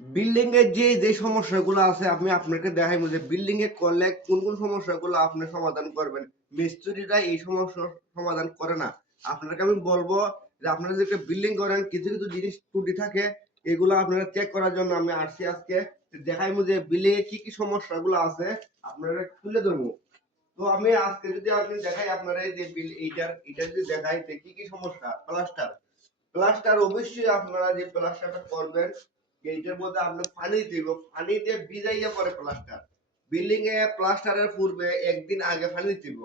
Building এর যে সমস্যাগুলো আছে আমি আপনাকে দেখাইবো যে বিল্ডিং এ করলে কোন সমস্যাগুলো আপনি সমাধান করবেন। মিস্ত্রিরা এই সমস্যার সমাধান করে না। আপনাকে আমি বলবো যে আপনারা যে একটা বিল্ডিং করেন কিছু জিনিস ত্রুটি থাকে এগুলো আপনারা চেক করার জন্য আমি আসছি আজকে। দেখাইবো যে বিল্ডিং এ কি সমস্যাগুলো আছে আপনারা তুলে ধরবো। তো আমি আজকে যদি আপনি দেখাই আপনারা এই যে এইটার যদি দেখাই যে কি সমস্যা প্লাস্টার অবশ্যই আপনারা যে প্লাস্টারটা করবেন এইটার মধ্যে আপনার পানি দিব, পানি দিয়ে ভিজাইয়া পরে প্লাস্টার। বিল্ডিং এ প্লাস্টারের পূর্বে একদিন আগে পানি দিব।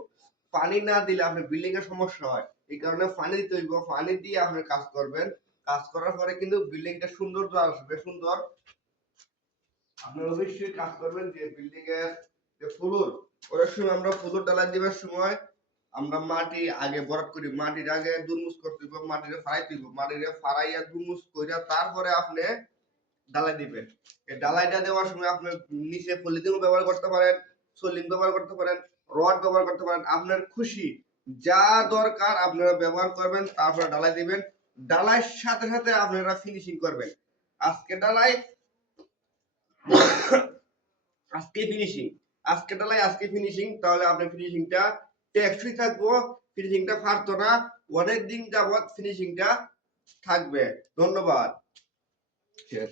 পানি না দিলে আপনার বিল্ডিং এর সমস্যা হয়। এই কারণে পানি দিতে হইব, পানি দিয়ে আপনি কাজ করবেন। কাজ করার পরে কিন্তু বিল্ডিংটা সৌন্দর্য আসবে সুন্দর। আপনি অবশ্যই কাজ করবেন যে বিল্ডিং এর যে ফ্লোর ওই সময় আমরা ফ্লোর ঢালাই দিবার সময় আমরা মাটি আগে ভরাট করি, মাটির আগে দুমুস করতে হবে, মাটিরে ফাড়াই দিব, মাটিরে ফাড়াইয়া দুমুস কইরা তারপরে আপনি ঢালাই দিবেন। এই ঢালাইটা দেওয়ার সময় আপনি নিচে পলিথিনও ব্যবহার করতে পারেন, সলিং ব্যবহার করতে পারেন, রড ব্যবহার করতে পারেন, আপনার খুশি যা দরকার আপনারা ব্যবহার করবেন, তারপরে ঢালাই দিবেন। ঢালাইয়ের সাথে আপনারা ফিনিশিং করবেন। আজকে ঢালাই আজকে ফিনিশিং, আজকে ঢালাই আজকে ফিনিশিং, তাহলে আপনার ফিনিশিংটা টেকসই থাকবো, ফিনিশিংটা ফাটতো না, অনেক দিন যাবত ফিনিশিংটা থাকবে। ধন্যবাদ। শেষ।